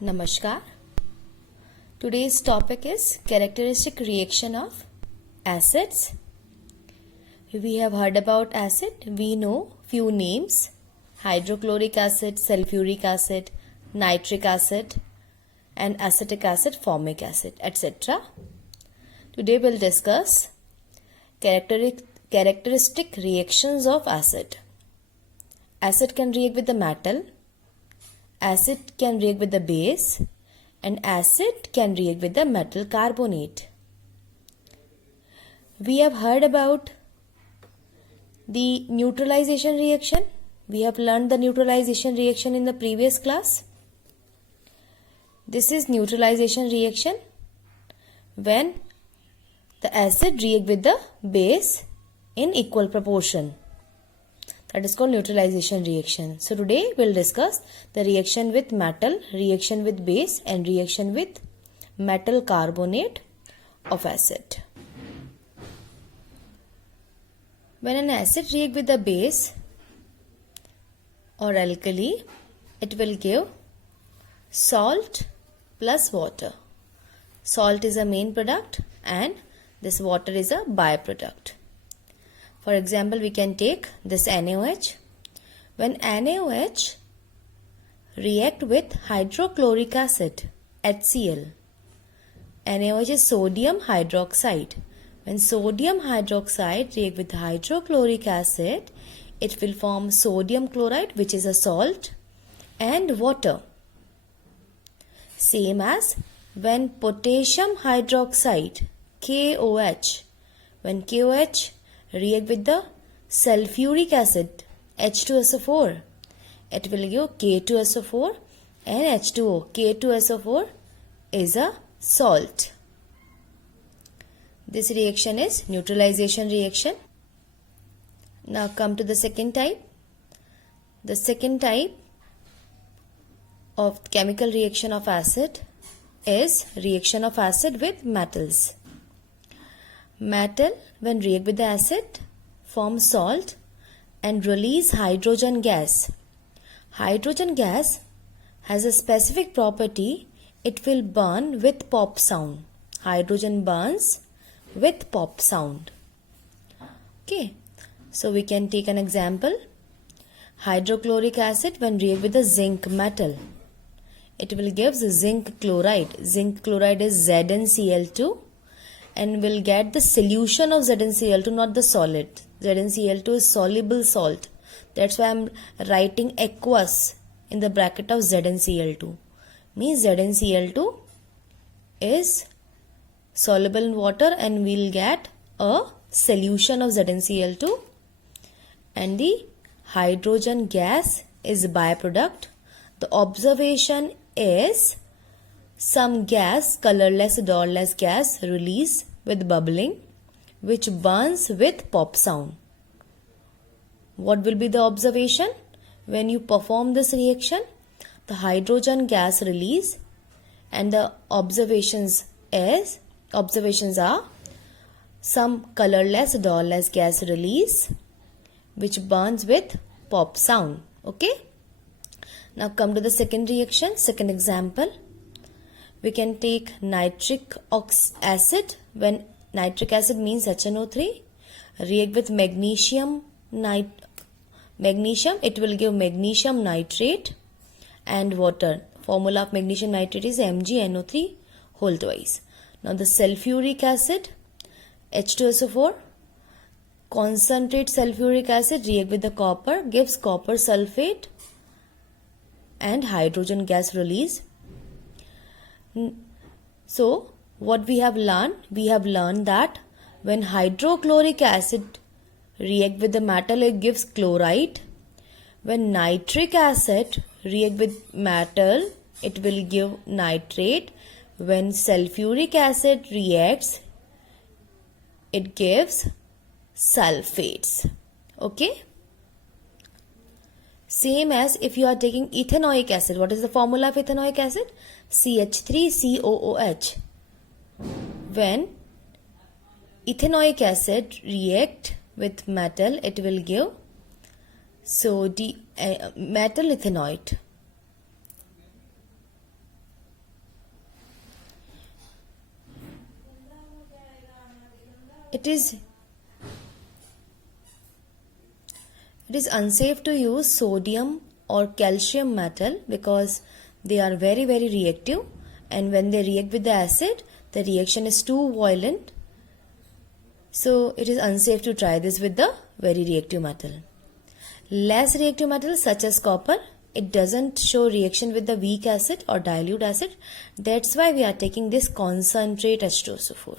Namaskar. Today's topic is characteristic reaction of acids. We have heard about acid. We know few names: hydrochloric acid, sulfuric acid, nitric acid, and acetic acid, formic acid, etc. Today we'll discuss characteristic reactions of acid. Acid can react with the metal, acid can react with the base, and acid can react with the metal carbonate. We have heard about the neutralization reaction. We have learned the neutralization reaction in the previous class. This is neutralization reaction when the acid react with the base in equal proportion. That is called neutralization reaction. So today we'll discuss the reaction with metal, reaction with base, and reaction with metal carbonate of acid. When an acid reacts with the base or alkali, it will give salt plus water. Salt is a main product and this water is a byproduct. For example, we can take this NaOH. When NaOH react with hydrochloric acid, HCl, NaOH is sodium hydroxide. When sodium hydroxide react with hydrochloric acid, it will form sodium chloride, which is a salt, and water. Same as when potassium hydroxide, KOH, when KOH react with the sulfuric acid, H2SO4, it will give K2SO4 and H2O. K2SO4 is a salt. This reaction is neutralization reaction. Now come to the second type. The second type of chemical reaction of acid is reaction of acid with metals. Metal, when react with the acid, form salt and release hydrogen gas. Hydrogen gas has a specific property, it will burn with pop sound. Hydrogen burns with pop sound. Okay, so we can take an example. Hydrochloric acid when react with the zinc metal, it will give zinc chloride. Zinc chloride is ZnCl2 and will get the solution of ZnCl2, not the solid. ZnCl2 is soluble salt. That's why I'm writing aqueous in the bracket of ZnCl2. Means ZnCl2 is soluble in water and we'll get a solution of ZnCl2, and the hydrogen gas is byproduct. The observation is some gas, colorless, odorless gas release with bubbling, which burns with pop sound. What will be the observation? When you perform this reaction, the hydrogen gas release, and the observations are some colorless, odorless gas release, which burns with pop sound. Okay. Now come to the second reaction, second example. We can take nitric acid. When nitric acid means HNO3, react with magnesium, it will give magnesium nitrate and water. Formula of magnesium nitrate is MgNO3 whole twice. Now the sulfuric acid, H2SO4, concentrate sulfuric acid react with the copper, gives copper sulfate and hydrogen gas release. So what we have learned? We have learned that when hydrochloric acid react with the metal, it gives chloride. When nitric acid react with metal, it will give nitrate. When sulfuric acid reacts, it gives sulfates. Okay. Same as if you are taking ethanoic acid. What is the formula of ethanoic acid? CH3COOH. When ethanoic acid react with metal, it will give metal ethanoate. it is unsafe to use sodium or calcium metal because they are very reactive, and when they react with the acid, the reaction is too violent. So it is unsafe to try this with the very reactive metal. Less reactive metals such as copper, it doesn't show reaction with the weak acid or dilute acid. That's why we are taking this concentrate H2SO4.